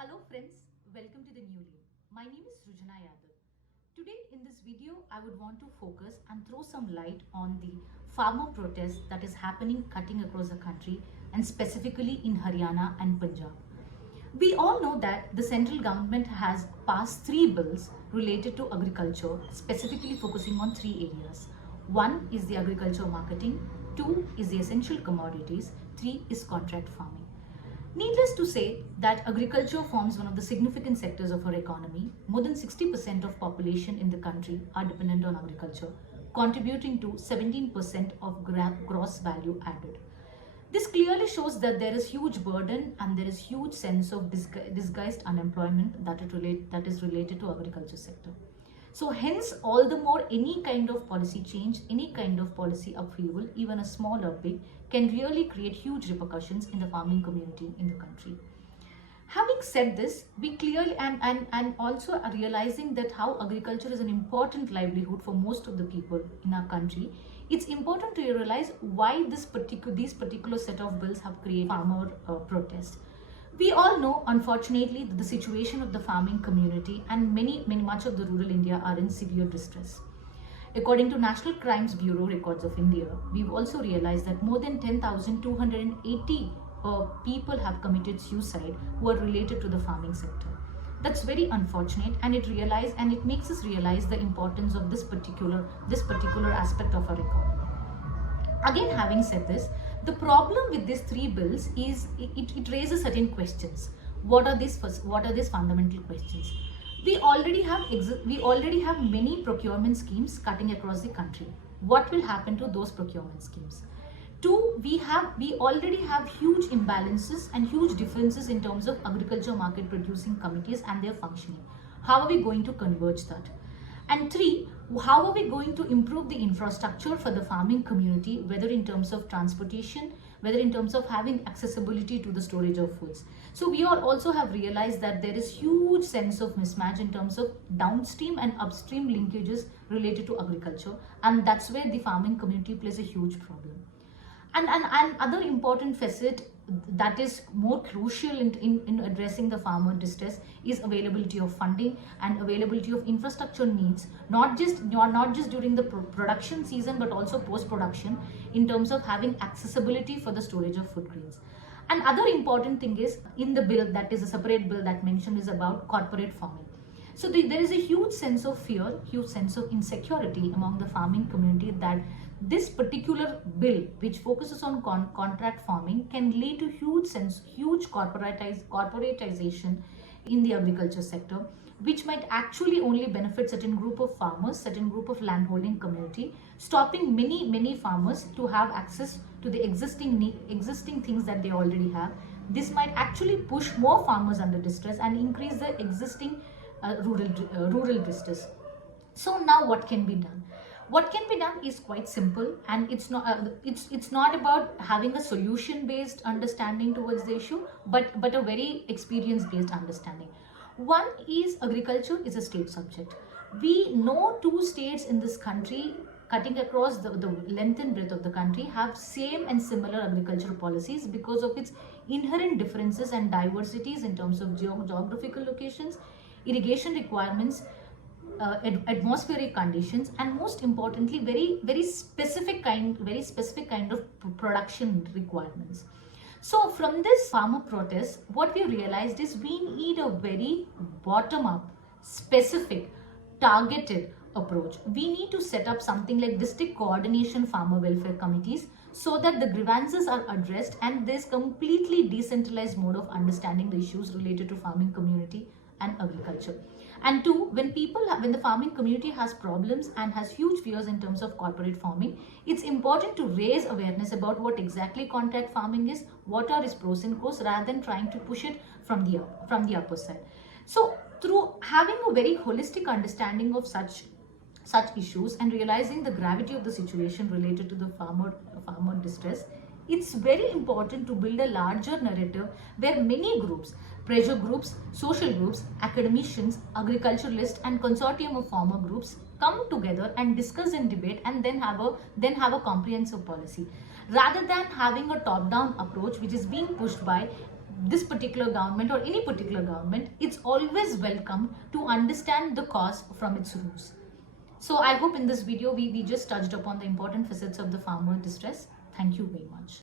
Hello friends, welcome to the new lane. My name is Srujana Yadav. Today in this video, I would want to focus and throw some light on the farmer protest that is happening cutting across the country and specifically in Haryana and Punjab. We all know that the central government has passed three bills related to agriculture, specifically focusing on three areas. One is the agriculture marketing, two is the essential commodities, three is contract farming. Needless to say that agriculture forms one of the significant sectors of our economy. More than 60% of population in the country are dependent on agriculture, contributing to 17% of gross value added. This clearly shows that there is huge burden and there is huge sense of disguised unemployment that is related to agriculture sector. So hence, all the more any kind of policy change, any kind of policy upheaval, even a small or big, can really create huge repercussions in the farming community in the country. Having said this, we clearly and also are realizing that how agriculture is an important livelihood for most of the people in our country. It's important to realize why these particular set of bills have created farmer protest. We all know, unfortunately, that the situation of the farming community and much of the rural India are in severe distress. According to National Crimes Bureau records of India, we've also realized that more than 10,280 people have committed suicide who are related to the farming sector. That's very unfortunate, and it makes us realize the importance of this particular aspect of our economy. Again, having said this, the problem with these three bills is it raises certain questions. What are these fundamental questions? We already have many procurement schemes cutting across the country. What will happen to those procurement schemes? Two, we already have huge imbalances and huge differences in terms of agriculture market producing committees and their functioning. How are we going to converge that? And three, how are we going to improve the infrastructure for the farming community, whether in terms of transportation, whether in terms of having accessibility to the storage of foods? So we all also have realized that there is huge sense of mismatch in terms of downstream and upstream linkages related to agriculture, and that's where the farming community plays a huge problem. And other important facet that is more crucial in addressing the farmer distress is availability of funding and availability of infrastructure needs, not just during the production season but also post-production, in terms of having accessibility for the storage of food grains. And other important thing is, in the bill, that is a separate bill that mentioned, is about corporate farming. So there is a huge sense of fear, huge sense of insecurity among the farming community that this particular bill, which focuses on contract farming, can lead to huge corporatization in the agriculture sector, which might actually only benefit certain group of farmers, certain group of landholding community, stopping many farmers to have access to the existing things that they already have. This might actually push more farmers under distress and increase the existing rural distress. So now what can be done? What can be done is quite simple, and it's not about having a solution based understanding towards the issue, but a very experience based understanding. One is, agriculture is a state subject. We know two states in this country cutting across the length and breadth of the country have same and similar agricultural policies because of its inherent differences and diversities in terms of geographical locations, irrigation requirements, atmospheric conditions, and most importantly, very specific kind of production requirements. So from this farmer protest, what we realized is we need a very bottom-up, specific, targeted approach. We need to set up something like district coordination farmer welfare committees so that the grievances are addressed and there's completely decentralized mode of understanding the issues related to farming community and agriculture. And two, when the farming community has problems and has huge fears in terms of corporate farming, it's important to raise awareness about what exactly contract farming is, what are its pros and cons, rather than trying to push it from the upper side. So through having a very holistic understanding of such issues and realizing the gravity of the situation related to the farmer distress, it's very important to build a larger narrative where many groups, pressure groups, social groups, academicians, agriculturalists, and consortium of farmer groups come together and discuss and debate, and then have a comprehensive policy, rather than having a top-down approach which is being pushed by this particular government or any particular government, it's always welcome to understand the cause from its roots. So I hope in this video we just touched upon the important facets of the farmer distress. Thank you very much.